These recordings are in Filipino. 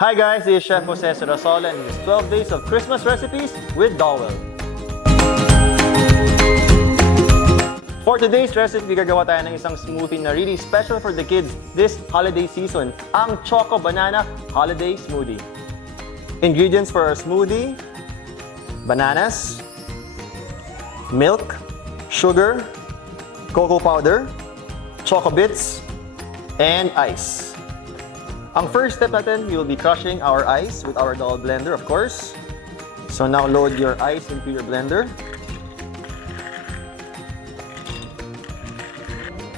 Hi guys, this is Chef Jose Sarasola and this is 12 Days of Christmas Recipes with Dowell. For today's recipe, gagawa tayo ng isang smoothie na really special for the kids this holiday season, ang Choco Banana Holiday Smoothie. Ingredients for our smoothie: bananas, milk, sugar, cocoa powder, choco bits, and ice. Ang first step natin, we will be crushing our ice with our Dowell blender, of course. So now load your ice into your blender.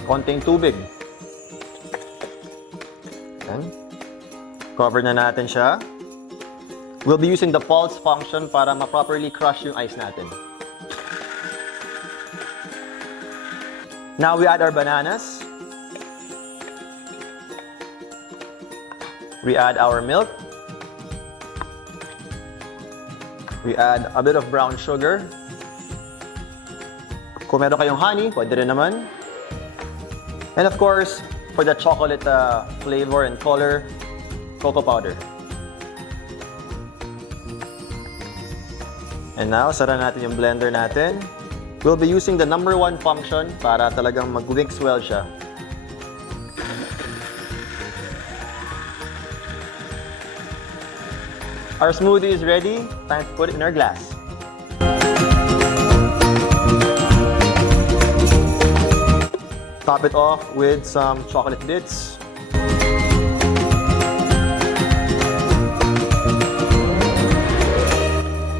Konting tubig. Yan. Cover na natin siya. We'll be using the pulse function para ma-properly crush yung ice natin. Now we add our bananas. We add our milk. We add a bit of brown sugar. Kung meron kayong honey, pwede rin naman. And of course, for the chocolate flavor and color, cocoa powder. And now, sara natin yung blender natin. We'll be using the number 1 function para talagang mag-mix well siya. Our smoothie is ready. Time to put it in our glass. Top it off with some chocolate bits.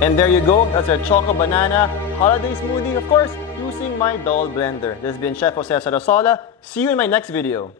And there you go. That's our Choco Banana Holiday Smoothie. Of course, using my Dowell blender. This has been Chef Jose Sarasola. See you in my next video.